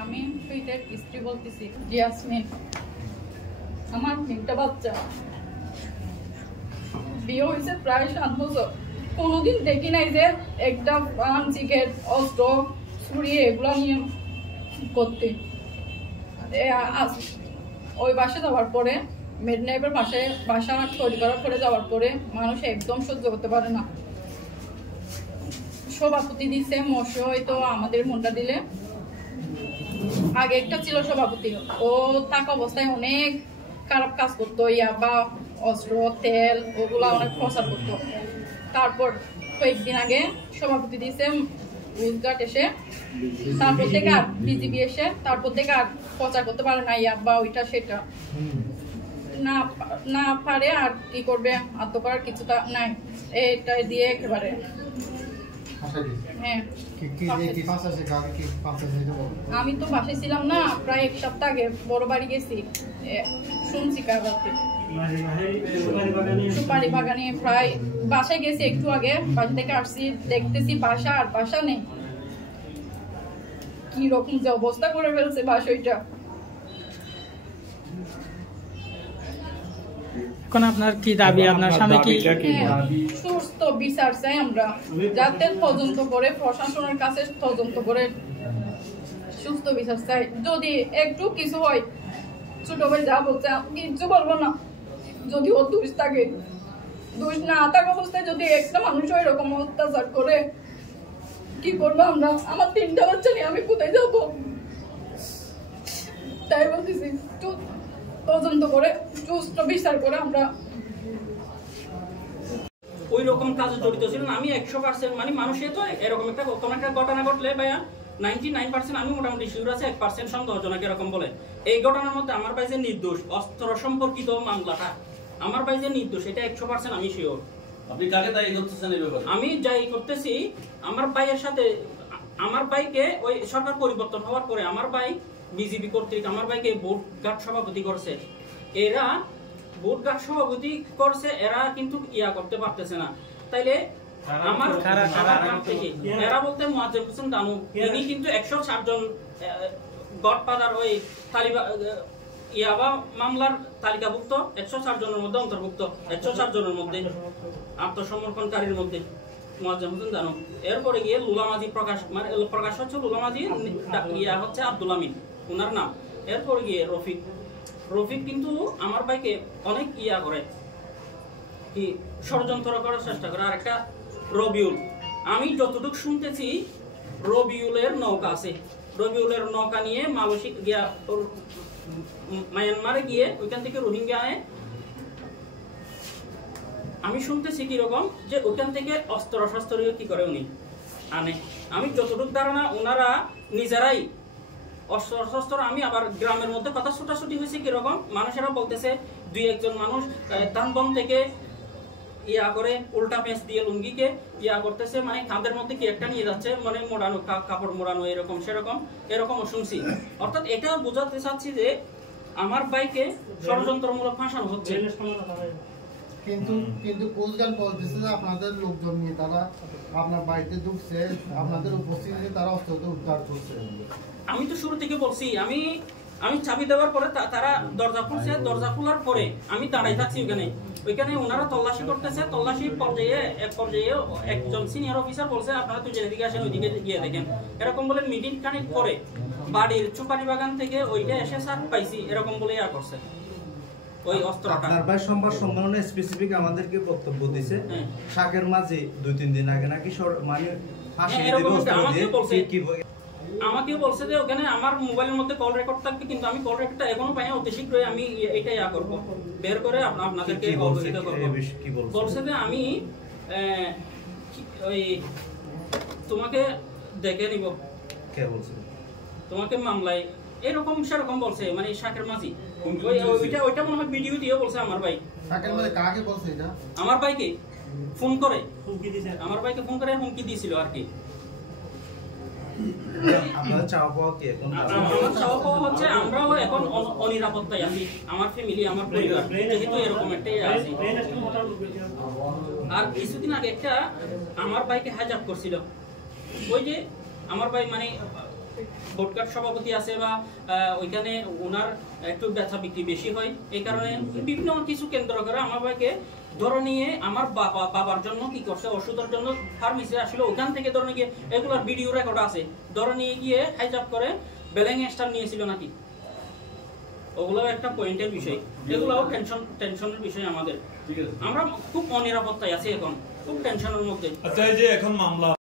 আমি সুইটের স্ত্রী বলতেছি, জিয়াসমিন। আমার 3টা বাচ্চা, বিয়ে হয়েছে প্রায় 7 বছর। কোনোদিন দেখি নাই যে একটা পান, সিগারেট, অস্ত্র, ছুরি এগুলো নিয়ে করতে। ওই বাসে যাওয়ার পরে, মেডনাইপের বাসা তৈরি করার পরে যাওয়ার পরে মানুষ একদম সহ্য করতে পারে না। সভাপতি দিছে মশো, হয়তো আমাদের মনটা দিলে। আগে একটা ছিল সভাপতি, ও থাকা অবস্থায় অনেক খারাপ কাজ করতো, ইয়াবা, অস্ত্র, তেল ওগুলা অনেক প্রচার করতো। তারপর কয়েকদিন আগে সভাপতি দিয়েছে রোজগাট এসে, তারপর থেকে আর বিজিবি এসে, তারপর থেকে আর প্রচার করতে পারে না, ইয়াবা ওইটা সেটা না পারে। আর কি করবে, আত্ম করার কিছুটা নাই, এটা দিয়ে একেবারে। হ্যাঁ, আমি তো বাসায় ছিলাম না, প্রায় 1 সপ্তাহ আগে বড় বাড়ি গেছি, শুনছি কাগজে সুপারি বাগানে। প্রায় বাসায় গেছি একটু আগে, বাসা থেকে আসছি, দেখতেছি বাসা আর বাসা নেই। কি রকম যে অবস্থা করে ফেলছে বাসাটা। এখন আপনার কি দাবি? আপনার স্বামী কি সুস্থ বিচার চাই আমরা, যাতে তদন্ত করে প্রশাসনের কাছে তদন্ত করে সুস্থ বিচার চাই। যদি একটু কিছু হয়, ছোট ভাই যা বলছে কিচ্ছু বলবো না। যদি ও দোষ থাকে, দোষ না থাকা অবস্থায় যদি একটা মানুষ এরকম অত্যাচার করে, কি করবো আমরা? আমার 3টা বাচ্চা নিয়ে আমি কোথায় যাবো? তাই বলতেছি, তদন্ত করে সুস্থ বিচার করে আমরা। ওই রকম কাজে জড়িত ছিলেন। আমি 100% মানে মানুষে তো এরকম একটা কোন একটা ঘটনা ঘটলে ভাইয়া 99% আমি মোটামুটি শিওর আছে, 1% সন্দেহজনক এরকম বলে। এই ঘটনার মধ্যে আমার ভাই যে নির্দোষ, অস্ত্র সম্পর্কিত মামলাটা আমার ভাই যে নির্দোষ, এটা 100% আমি শিওর। আপনি কাকে দায়ী করতেছেন এই ব্যাপারে? আমি যাই করতেছি আমার ভাইয়ের সাথে। আমার ভাইকে ওই সরকার পরিবর্তন হওয়ার পরে আমার ভাই বিজেপি কর্তৃক আমার ভাইকে ভোট গার্ড সভাপতি করছে। এরা ভোট গার্ড সভাপতি করছে, এরা কিন্তু ইয়া করতে পারতেছে না। তাইলে আমার থেকে এরা বলতে মুয়াজ্জেম হোসেন দানু, ইনি কিন্তু 160 জন গডফাদার ওই ইয়াবা মামলার তালিকাভুক্ত 160 জনের মধ্যে অন্তর্ভুক্ত, 160 জনের মধ্যে আত্মসমর্পণকারীর মধ্যে মুয়াজ্জেম হোসেন দানু। এরপরে গিয়ে লুলামাজি প্রকাশ হচ্ছে, লুলামাজি ইয়া হচ্ছে আব্দুল আমিন ওনার নাম। এরপরে গিয়ে রফিক কিন্তু আমার ভাইকে অনেক ইয়া করে, কি ষড়যন্ত্র করার চেষ্টা করে। আর একটা রবিউল, আমি যতটুকু শুনতেছি রবিউলের নৌকা আছে, রবিউলের নৌকা নিয়ে মালয়েশিয়া গিয়া মায়ানমারে গিয়ে ওইখান থেকে রোহিঙ্গা আনে। আমি শুনতেছি কিরকম যে ওইখান থেকে অস্ত্র শস্ত্র কি করে উনি আনে। আমি যতটুকু ধারণা ওনারা নিজেরাই অস্ত্র শস্ত্র। আমি আবার গ্রামের মধ্যে কথা ছুটাছুটি হয়েছে কিরকম, মানুষেরা বলতেছে 2-1 জন মানুষ ধানবন থেকে ইয়া করে উল্টা পেঁচ দিয়ে লুঙ্গিকে ইয়া করতেছে, মানে কাঁধের মধ্যে কি একটা নিয়ে যাচ্ছে, মানে মোড়ানো কাপড় মোড়ানো এরকম এরকমও শুনছি। অর্থাৎ এটা বোঝাতে চাচ্ছি যে আমার ভাইকে ষড়যন্ত্রমূলক ফাঁসানো হচ্ছে। কিন্তু কোস্টগার্ড বলতেছে যে আপনাদের লোকজন নিয়ে তারা আপনার বাড়িতে ঢুকছে, আপনাদের উপস্থিতিতে তারা অস্ত্র উদ্ধার করছে। আমি তো শুরু থেকে বলছি, আমি চাবি দেওয়ার পরে তারা দরজা খুলছে, দরজা খোলার পরে আমি দাঁড়াই থাকছি ওইখানে ওনারা তল্লাশি করতেছে। তল্লাশির এক পর্যায়ে একজন সিনিয়র অফিসার বলছে আপনারা তো যেদিকে আসেন ওইদিকে গিয়ে দেখেন, এরকম বলে মিটিং কানেক্ট করে বাড়ির চুপারি বাগান থেকে ওইটা এসে সার পাইছি এরকম বলে ইয়া করছে। ওই অস্ত্রটা আপনার ভাই সংবাদ সম্মেলনে স্পেসিফিক আমাদেরকে বক্তব্য দিয়েছে, শাকের মাঝে 2-3 দিন আগে নাকি মানে ফাঁসি দিতে বলছে। আমাকেও বলছে যে ওখানে আমার মোবাইলের মধ্যে কল রেকর্ড থাকবে, কিন্তু আমি কল রেকর্ডটা এখনো পাই না। অতি শীঘ্রই আমি এইটা ইয়া করবো, বের করে আপনাদেরকে অবহিত করবো। বলছে যে আমি ওই তোমাকে দেখে নিব। কে বলছে? তোমাকে মামলায় এরকম সেরকম বলছে, মানে শাকের মাঝি। ওইটা মনে হয় ভিডিও দিয়ে বলছে আমার ভাই। শাকের মাঝি কাকে বলছে এটা? আমার ভাইকে ফোন করে হুমকি দিয়েছে, আমার ভাইকে ফোন করে হুমকি দিয়েছিল আর কি। আপনার চাওয়া পাওয়া কি এখন? আমার চাওয়া পাওয়া হচ্ছে আমরাও এখন অনিরাপত্তায় আছি, আমার ফ্যামিলি, আমার পরিবার, যেহেতু এরকম একটাই আছি। আর কিছুদিন আগে একটা আমার ভাইকে হাইজ্যাক করছিল, ওই যে আমার ভাই মানে বোর্ড কার্ড সভাপতি আছে বা ওইখানে ওনার একটু ব্যথা বিক্রি বেশি হয়, এই কারণে বিভিন্ন কিছু কেন্দ্র করে আমার ভাইকে ধরে নিয়ে আমার বাবার জন্য কি করছে, ওষুধের জন্য ফার্মেসি আসলে ওখান থেকে ধরে গিয়ে এগুলোর ভিডিও রেকর্ড আছে, ধরে নিয়ে গিয়ে হাইজাক করে ব্যালেং স্টার নিয়েছিল নাকি, ওগুলো একটা পয়েন্টের বিষয়। এগুলোও টেনশনের বিষয় আমাদের। আমরা খুব অনিরাপত্তায় আছি এখন, খুব টেনশনের মধ্যে। আচ্ছা, এই যে এখন মামলা